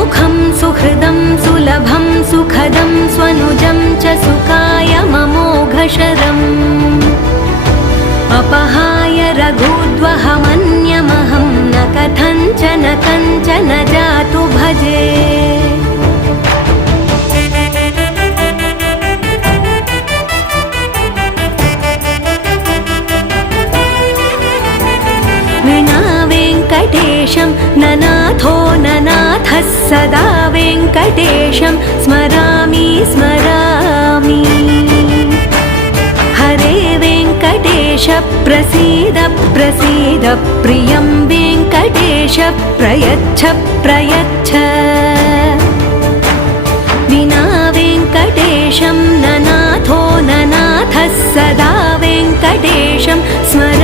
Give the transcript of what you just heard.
सुमुखं सुहृदं सुलभं सुखदं स्वनुजं च सुखाय ममोघशरम् अपहाय रघुद्वहमन्यमहं न कथञ्चन कञ्चन जातु भजे विना वेङ्कटेशं ननाथो ननाथः सदा वेङ्कटेशं स्मरामि स्मरामि हरे वेङ्कटेश प्रसीद प्रसीद प्रियं वेङ्कटेश प्रयच्छ प्रयच्छ विना वेङ्कटेशं ननाथो ननाथः सदा वेङ्कटेशं स्मरामि